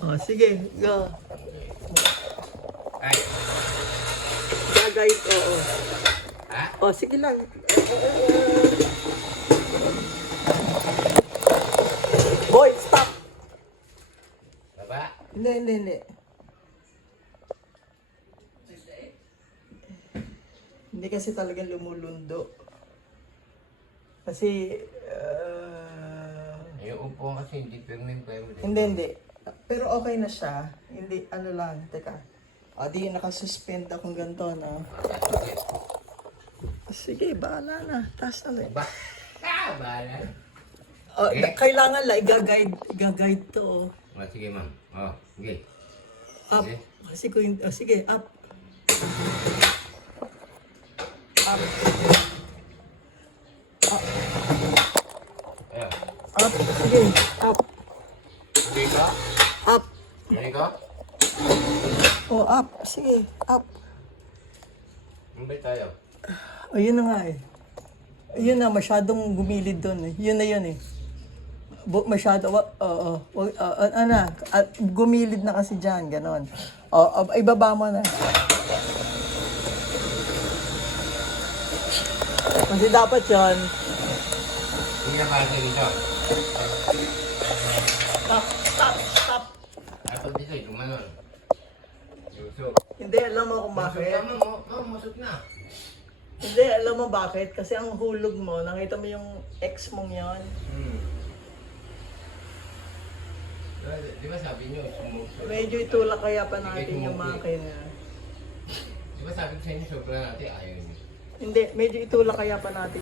Oh, sige, go. Ay. Gagay, oo. Ha? Oh, sige lang. Boy, stop! Baba. Hindi. Hindi kasi talagang lumulundo. Kasi, Yung upo kasi hindi pirmin pa yun. hindi. Pero okay na siya. Hindi, ano lang, teka. Di nakasuspend akong ganito, no? Sige, bahala na. Taas na lang. Baba. Bahala. Kailangan lang, i-guide to. Sige, ma'am. Sige. Up. Sige. Kasi kung, sige, up. Up. Up. Ayan. Up. Sige, up. Sige ka? Up. Sige ka? Oh, up. Sige, up. Mabay tayo. Ayun na nga eh. Ayun na, masyadong gumilid doon eh. Yun na yun eh. Gumilid na kasi dyan, ganon. Ibaba mo na. Kasi dapat yun. Hindi na para dito. Stop. At dito, tumanon. Yusok. Hindi, alam mo kung bakit. Masok na. Hindi, alam mo bakit? Kasi ang hulog mo, nakita mo yung ex mong yon. Di ba sabi nyo, sumuso? Medyo itulak kaya pa natin yung makina. Di ba sabi ko sa inyo, sobra natin, ayaw nyo. Hindi, medyo itulak kaya pa natin.